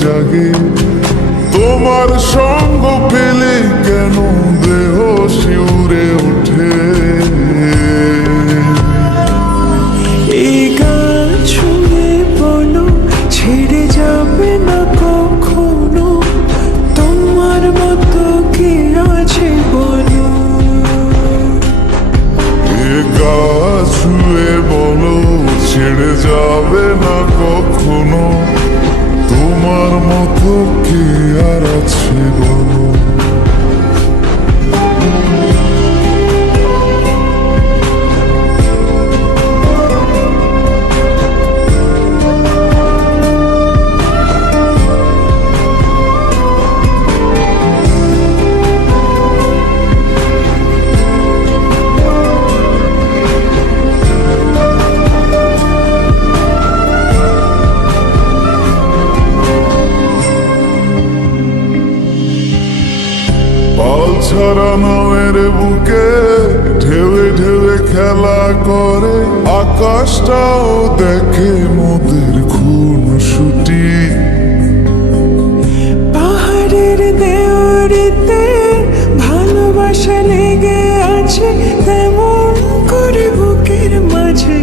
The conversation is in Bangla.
জাগে। তোমার সঙ্গ পেলে কেন দেহ শিউরে ওঠে। এই গান শুনে বলো ছেড়ে যাবে না কখনো, তোমার মতো কে আছে বলো। এ গা ছুঁয়ে বলো ছেড়ে যাবে না কখনো, তোমার মতো কে আর আছে বলো। পাল ছাড়া নামের বুকে ঢেউে ঢেউে খেলা করে, আকাশটাও দেখে মোদের খুনসুটি। পাহাড়ের দেওয়ারিতে ভালোবাসা লেগে আছে, তেমন করে বুকের মাঝে